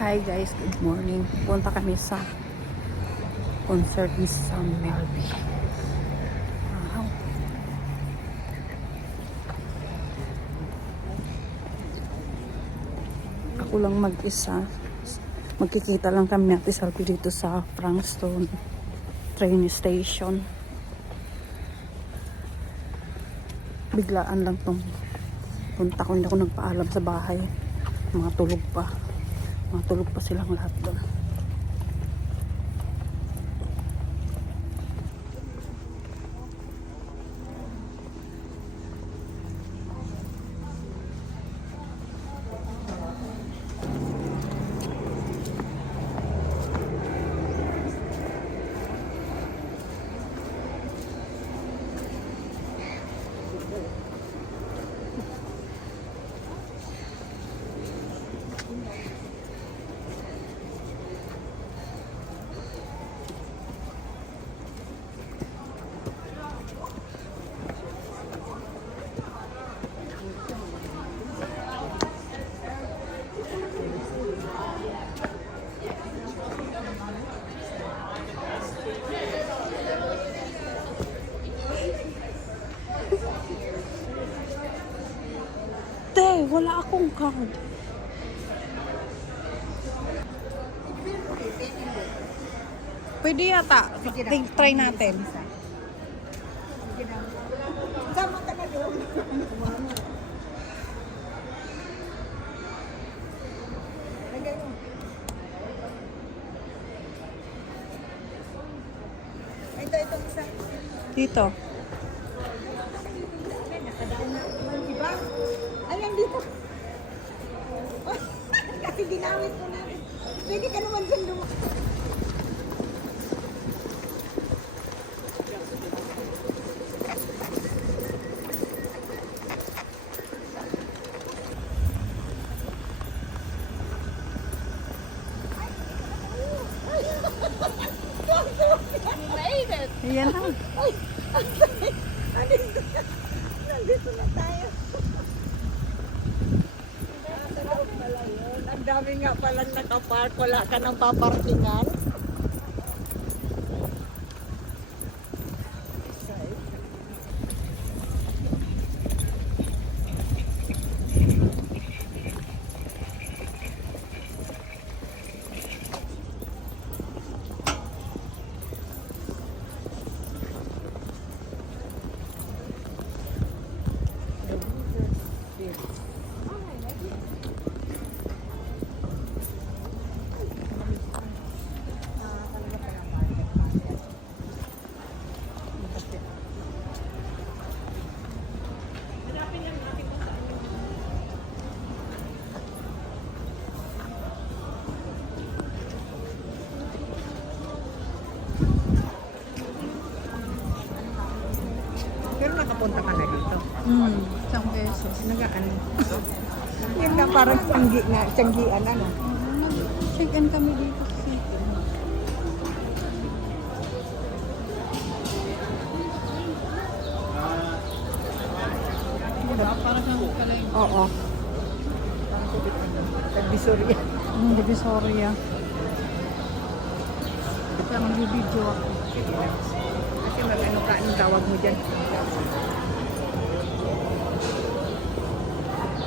Hi guys, good morning. Punta kami sa concert ni Sam Melby. Wow. Ako lang mag-isa. Magkikita lang kami at isalpi dito sa Frankston train station. Biglaan lang tong punta ko. Hindi ako nagpaalam sa bahay. Mga tulog pa. Matulog pa silang lahat doon. Wala akong card. Pwede yata. Try natin. Ito isa. Dito. Ayan dito. Kasi ginamit ko na. Pwede ka naman dyan lumaki. Ayan na. Ay! Nandito na tayo. Ang dami nga palang nakapark. Wala ka nang paparkingan. Pero nakapunta ka na dito. Isang pesos. Nagaan. Yung na parang tiyanggian ano. Check-in kami dito kasi. Parang kang kaleng. Oo. Divisoria. Divisoria. Kaya mag-video ako. Kasi mag-ano ka, anong tawag mo dyan?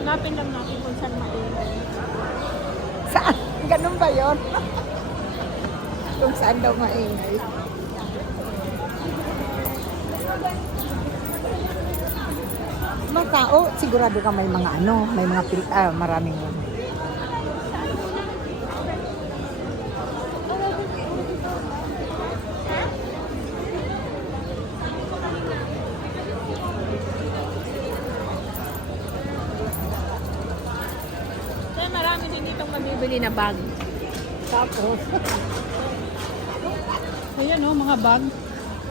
Hanapin lang natin kung saan maingay. Saan? Ganun ba yun? Kung saan daw maingay. Mga tao, sigurado ka may mga ano, may mga maraming Kaya marami din ditong mabibili na bag. tapos. Ayan o, mga bag.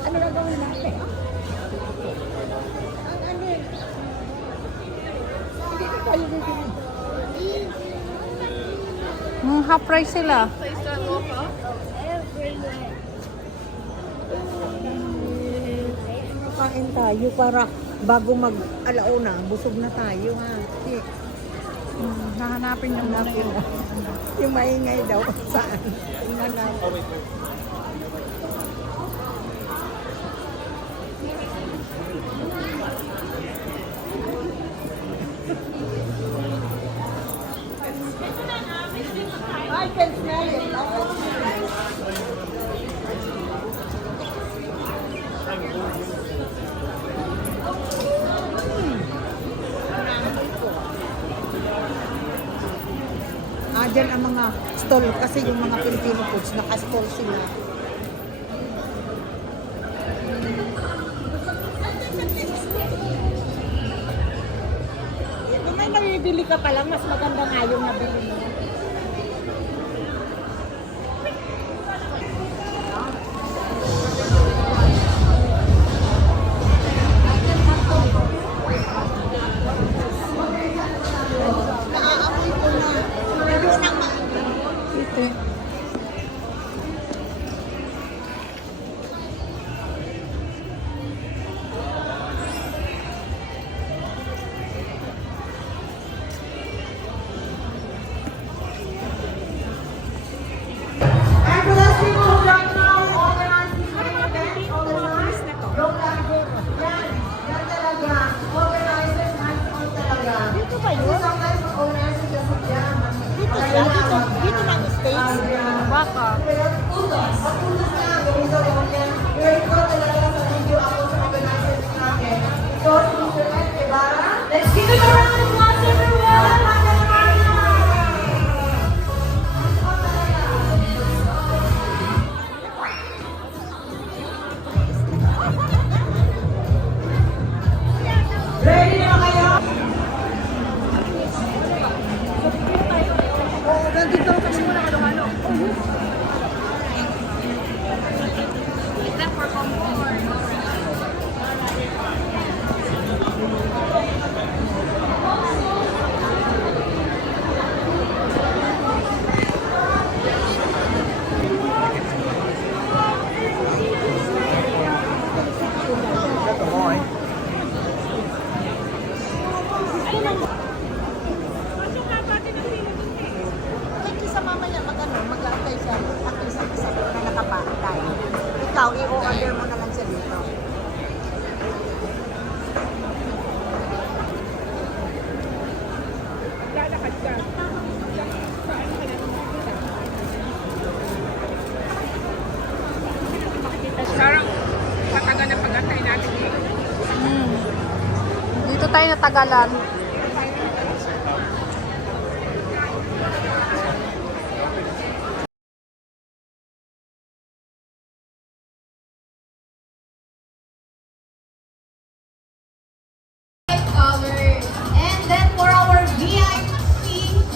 Ano na gawin natin? Half price sila. Kain tayo para bago mag-alauna, busog na tayo ha. Hahanapin yung natin. Yung maingay daw. Saan? Tingnan natin. I can smell it. Dyan ang mga stall kasi yung mga Filipino foods naka-stall sila. Kung may nabibili ka pa lang, mas maganda nga yung nabili mo. Naaamoy ko na. Pero nang Ito. dito ba yun? Dito siya? Dito ng States? Baka. Let's give it a round of applause, everyone! Ready na kayo? Nandito kasi muna halo-halo. Except for comfort. Pwede sa mamaya mag-antay siya at least isa na nakapantay. Ikaw, i-order mo na lang siya dito. Lalakad ka. Paano ka natin makikita? Parang patagal na pag-antay natin. Dito tayo natagalan. And then for our VIP,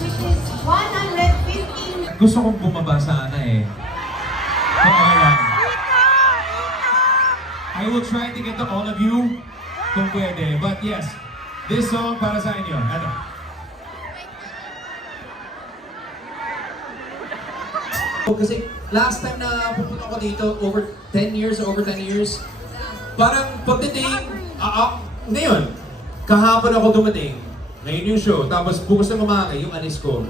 which is 115. Gusto kong bumaba sana eh. Kung okay lang. I will try to get to all of you kung pwede. But yes, this song para sa inyo. Ano? Kasi last time na pupunta ko dito, over 10 years, parang pagdating, ngayon, kahapon ako dumating, ngayon yung show, tapos bukas na umaga, yung anis ko.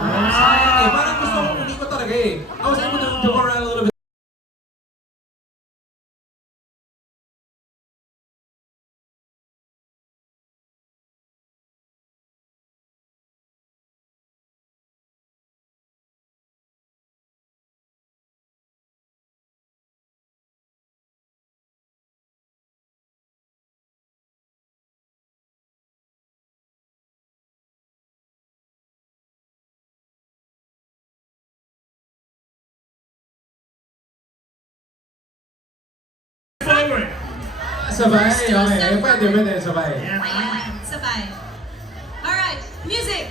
Sayang eh, parang gusto ko, hindi ko talaga eh. I was able to go around a little bit. Sabay, okay. Pwede, sabay. Sabay. Alright, music!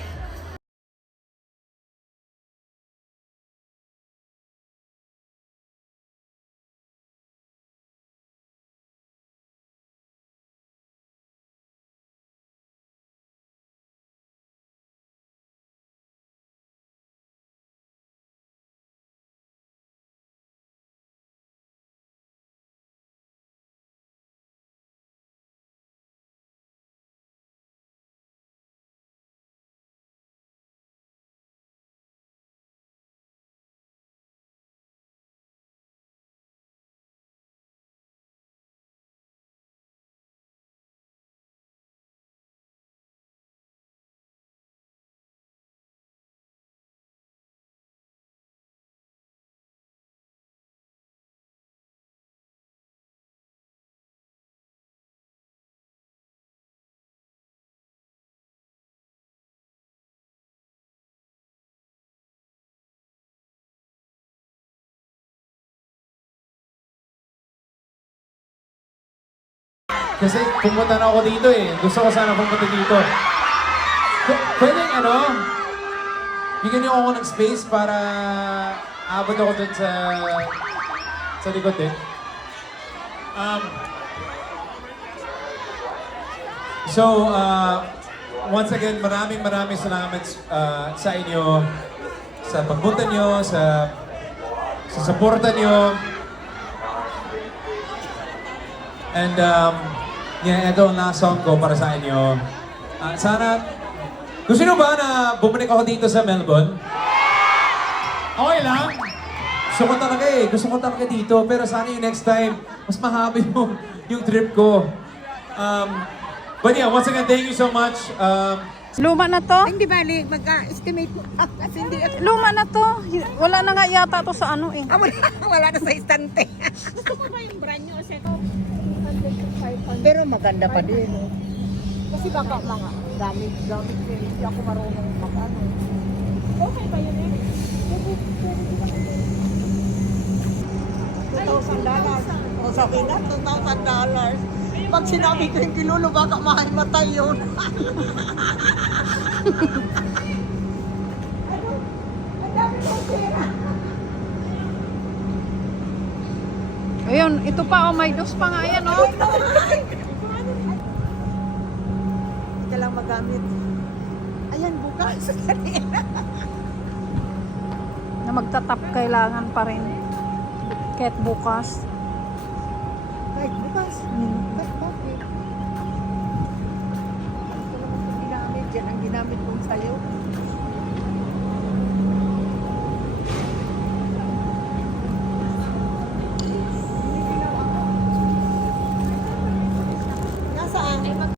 Kasi pumunta na ako dito eh. Gusto ko sana pumunta dito. Pwedeng ano, bigyan niyo ako ng space para abot ako dun sa likod eh. So, once again, maraming salamat sa inyo, sa pagpunta nyo, sa suporta nyo. And, yeah, ito ang last song ko para sa inyo. Sana, gusto nyo ba na bumalik ako dito sa Melbourne? Okay lang. Gusto ko talaga dito. Pero sana yung next time, mas mahaba yung trip ko. But yeah, once again, thank you so much. Luma na to? Hindi bali, mag-estimate mo. Kasi hindi, Luma na to. Wala na nga yata to sa ano eh. wala na sa istante. Gusto mo ba yung brand new set? Pero maganda pa din. Kasi baka mga gamit hindi ako marunong mag-ano. Okay ba yun eh? $2,000. O sabi na, $2,000. Pag sinabi ko yung kilolo, baka mahimatay yun. Ayun, ito pa oh, may dos pa nga yan oh. Ika lang magamit. Ayan, bukas. Na magtatap kailangan pa rin. Kahit bukas. Kahit bukas. Kahit bakit. Ito naman ito ginamit. Yan ang ginamit kong sayo.